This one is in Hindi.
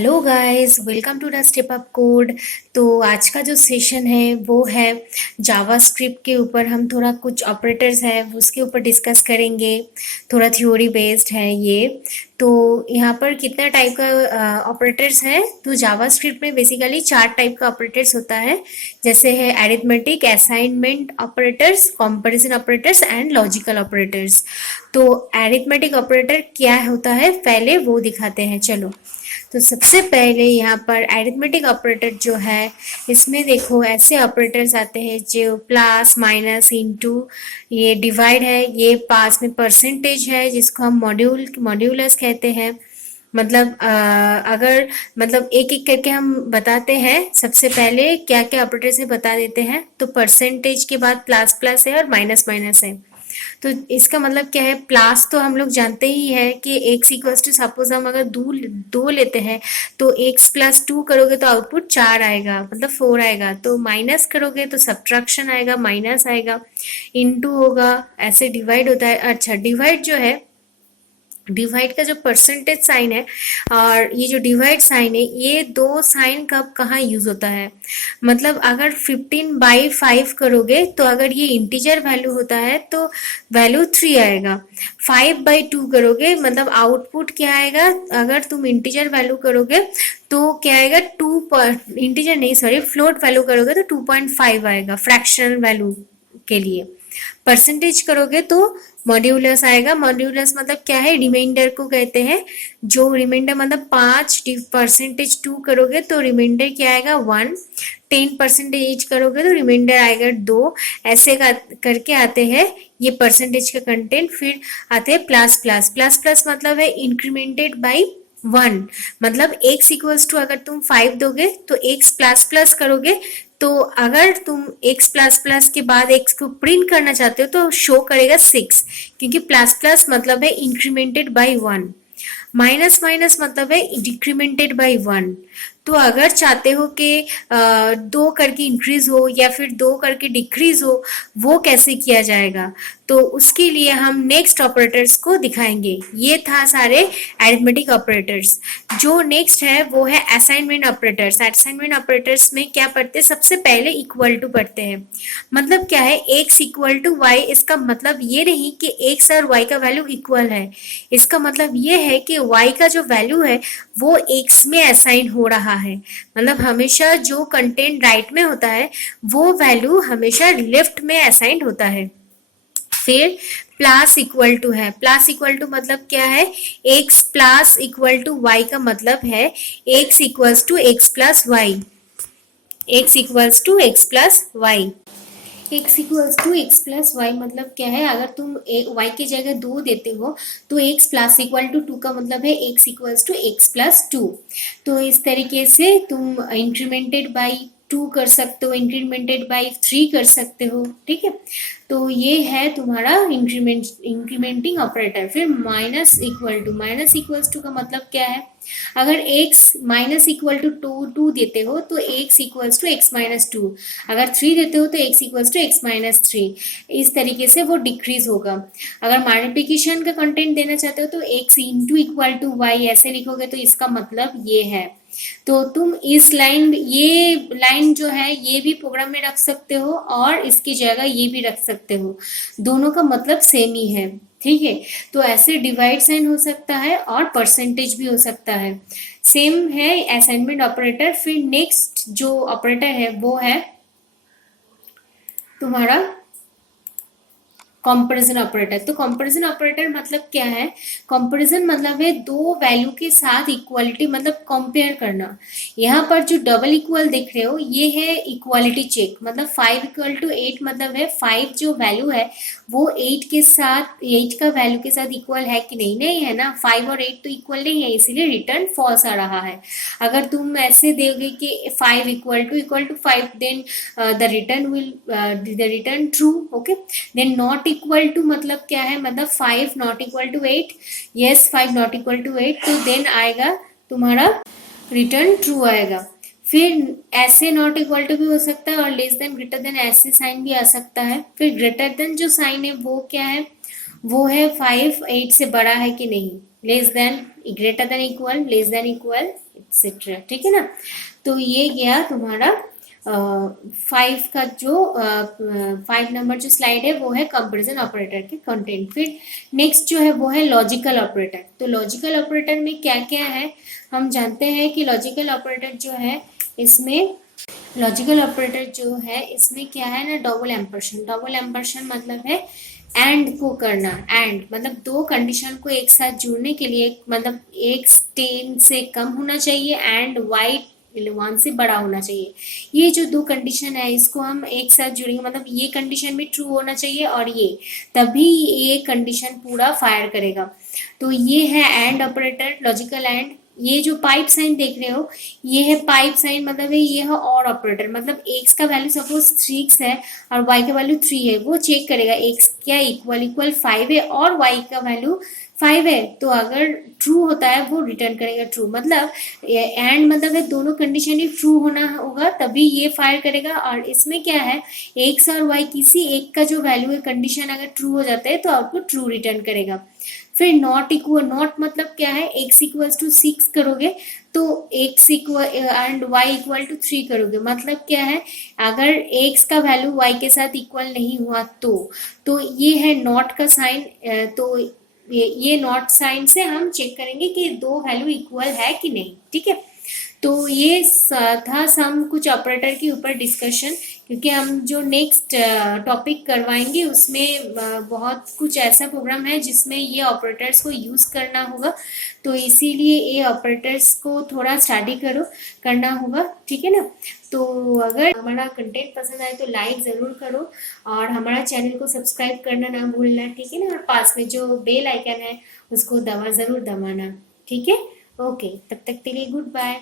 Hello guys, welcome to the step up code. तो आज का जो सेशन है वो है जावास्क्रिप्ट के ऊपर। हम थोड़ा कुछ ऑपरेटर्स है उसके ऊपर डिस्कस करेंगे। थोड़ा थ्योरी बेस्ड है ये। तो यहाँ पर कितना टाइप का ऑपरेटर्स है, तो जावास्क्रिप्ट में बेसिकली 4 टाइप का ऑपरेटर्स होता है। जैसे है arithmetic, assignment operators, comparison operators and logical operators. तो अरिथमेटिक ऑपरेटर क्या होता है पहले वो दिखाते हैं, चलो। तो सबसे पहले यहाँ पर अरिथमेटिक ऑपरेटर जो है, इसमें देखो ऐसे ऑपरेटर्स आते हैं जो प्लस माइनस इनटू, ये डिवाइड है, ये पास में परसेंटेज है जिसको हम मॉड्यूलस कहते हैं। मतलब अगर मतलब एक एक करके हम बताते हैं। सबसे पहले क्या क्या ऑपरेटर्स है बता देते हैं। तो परसेंटेज के बाद प्लस प्लस है और माइनस माइनस है। तो इसका मतलब क्या है, प्लस तो हम लोग जानते ही है कि एक्स इक्वल्स टू, सपोज हम अगर दो लेते हैं तो एक्स प्लस 2 करोगे तो आउटपुट 4 आएगा, मतलब 4 आएगा। तो माइनस करोगे तो सब्ट्रैक्शन आएगा, माइनस आएगा, इनटू होगा, ऐसे डिवाइड होता है। अच्छा, डिवाइड जो है, डिवाइड का जो परसेंटेज साइन है और ये जो डिवाइड साइन है, ये दो साइन कब कहाँ यूज होता है। मतलब अगर 15/5 करोगे तो अगर ये इंटीजर वैल्यू होता है तो वैल्यू 3 आएगा। 5/2 करोगे मतलब आउटपुट क्या आएगा, अगर तुम इंटीजर वैल्यू करोगे तो क्या आएगा, 2 पर इंटीजर नहीं, सॉरी, फ्लोट वैल्यू करोगे तो 2.5 आएगा फ्रैक्शनल वैल्यू के लिए। परसेंटेज करोगे तो मॉड्यूलस आएगा। मॉड्यूलस मतलब क्या है, रिमाइंडर को कहते हैं। जो रिमाइंडर मतलब 5% 2 करोगे तो रिमाइंडर क्या आएगा, 1। 10% करोगे तो रिमाइंडर आएगा 2। ऐसे करके आते हैं ये परसेंटेज का कंटेंट। फिर आते हैं प्लस प्लस। प्लस प्लस मतलब है इंक्रीमेंटेड बाई 1। मतलब एक्स इक्वल्स टू, अगर तुम 5 दोगे तो एक्स प्लस प्लस करोगे, तो अगर तुम x प्लस प्लस के बाद x को प्रिंट करना चाहते हो तो शो करेगा 6, क्योंकि प्लस प्लस मतलब है इंक्रीमेंटेड बाई 1। माइनस माइनस मतलब है डिक्रीमेंटेड बाई 1। तो अगर चाहते हो कि 2 करके इंक्रीज हो या फिर 2 करके डिक्रीज हो, वो कैसे किया जाएगा, तो उसके लिए हम नेक्स्ट ऑपरेटर्स को दिखाएंगे। ये था सारे अरिथमेटिक ऑपरेटर्स। जो नेक्स्ट है वो है असाइनमेंट ऑपरेटर्स। असाइनमेंट ऑपरेटर्स में क्या पढ़ते हैं, सबसे पहले इक्वल टू पढ़ते हैं। मतलब क्या है, एक्स इक्वल टू वाई, इसका मतलब ये नहीं कि एक्स और वाई का वैल्यू इक्वल है। इसका मतलब ये है कि वाई का जो वैल्यू है वो एक्स में असाइन हो रहा है। मतलब हमेशा जो कंटेंट राइट में होता है वो वैल्यू हमेशा लेफ्ट में असाइन होता है। फिर प्लस इक्वल टू है। प्लस इक्वल टू मतलब क्या है, x plus equal to y का मतलब है x equals to x plus y. X equals to x plus y. X equals to x plus y मतलब क्या है, अगर तुम वाई की जगह 2 देते हो तो एक्स प्लस इक्वल टू 2 का मतलब है x equals to x plus 2। तो इस तरीके से तुम इंक्रीमेंटेड बाई 2 कर सकते हो, इंक्रीमेंटेड बाई 3 कर सकते हो, ठीक है। तो ये है तुम्हारा इंक्रीमेंटिंग ऑपरेटर। फिर माइनस इक्वल्स टू का मतलब क्या है, अगर x माइनस इक्वल टू 2 देते हो तो x equals to x minus 2। अगर 3 देते हो तो x equals to x minus 3। इस तरीके से वो डिक्रीज होगा। अगर मल्टीप्लिकेशन का कंटेंट देना चाहते हो तो x into equal to y ऐसे लिखोगे, तो इसका मतलब ये है। तो तुम इस लाइन, ये लाइन जो है ये भी प्रोग्राम में रख सकते हो और इसकी जगह ये भी रख सकते हो, दोनों का मतलब सेम ही है, ठीक है। तो ऐसे डिवाइड साइन हो सकता है और परसेंटेज भी हो सकता है, सेम है असाइनमेंट ऑपरेटर। फिर नेक्स्ट जो ऑपरेटर है वो है तुम्हारा कंपैरिजन ऑपरेटर। तो कंपैरिजन ऑपरेटर मतलब क्या है, कंपैरिजन मतलब है दो वैल्यू के साथ इक्वालिटी, मतलब कंपेयर करना। यहाँ पर जो डबल इक्वल देख रहे हो ये है इक्वालिटी चेक। मतलब 5 इक्वल टू 8 मतलब है 5 जो वैल्यू है वो 8 के साथ, 8 का वैल्यू के साथ इक्वल है कि नहीं, नहीं है ना। 5 और 8 तो इक्वल नहीं है, इसीलिए रिटर्न फॉल्स आ रहा है। अगर तुम ऐसे दोगे कि 5 equal to 5, then the return true, okay. Then not equal to मतलब क्या है, मतलब 5 not equal to 8, yes 5 not equal to 8, तो देन आएगा तुम्हारा रिटर्न ट्रू आएगा। फिर ऐसे नॉट इक्वल टू भी हो सकता है और लेस देन ग्रेटर देन ऐसे साइन भी आ सकता है। फिर ग्रेटर देन जो साइन है वो क्या है, वो है 5 8 से बड़ा है कि नहीं, less than, greater than equal, less than equal, etcetera, ठीक है ना। तो ये गया तुम्हारा 5 का जो 5 नंबर जो स्लाइड है वो है कंपैरिजन ऑपरेटर के कंटेंट। फिर नेक्स्ट जो है वो है लॉजिकल ऑपरेटर। तो लॉजिकल ऑपरेटर में क्या क्या है, हम जानते हैं कि लॉजिकल ऑपरेटर जो है इसमें क्या है ना, डबल एम्परसेंड। डबल एम्परसेंड मतलब है एंड को करना। एंड मतलब दो कंडीशन को एक साथ जुड़ने के लिए, मतलब एक्स 10 से कम होना चाहिए एंड वाई 1 से बड़ा होना चाहिए। ये जो दो कंडीशन है इसको हम एक साथ जुड़ेंगे, मतलब ये कंडीशन भी ट्रू होना चाहिए और ये, तभी ये कंडीशन पूरा फायर करेगा। तो ये है एंड ऑपरेटर, लॉजिकल एंड। ये जो पाइप साइन देख रहे हो ये है पाइप साइन, मतलब है ये है और ऑपरेटर। मतलब एक्स का वैल्यू सपोज 6 है और वाई का वैल्यू 3 है, वो चेक करेगा एक्स क्या इक्वल इक्वल 5 है और वाई का वैल्यू 5 है, तो अगर ट्रू होता है वो रिटर्न करेगा ट्रू। मतलब एंड मतलब है दोनों कंडीशन ही ट्रू होना होगा तभी ये फायर करेगा। और इसमें क्या है, एक्स और वाई किसी एक का जो वैल्यू है कंडीशन अगर ट्रू हो जाता है तो आउटपुट ट्रू रिटर्न करेगा। फिर नॉट इक्वल, नॉट मतलब क्या है, एक्स इक्वल टू 6 करोगे तो x equal and y equal to 3 करोगे, मतलब क्या है, अगर एक्स का वैल्यू वाई के साथ इक्वल नहीं हुआ तो ये है नॉट का साइन। तो ये नॉट साइन से हम चेक करेंगे कि दो वैल्यू इक्वल है कि नहीं, ठीक है। तो ये था सम कुछ ऑपरेटर के ऊपर डिस्कशन, क्योंकि हम जो नेक्स्ट टॉपिक करवाएंगे उसमें बहुत कुछ ऐसा प्रोग्राम है जिसमें ये ऑपरेटर्स को यूज़ करना होगा। तो इसीलिए ये ऑपरेटर्स को थोड़ा स्टडी करना होगा, ठीक है ना। तो अगर हमारा कंटेंट पसंद आए तो लाइक ज़रूर करो और हमारा चैनल को सब्सक्राइब करना ना भूलना, ठीक है ना। और पास में जो बेल आइकन है उसको ज़रूर दबाना, ठीक है। ओके, तब तक के लिए गुड बाय।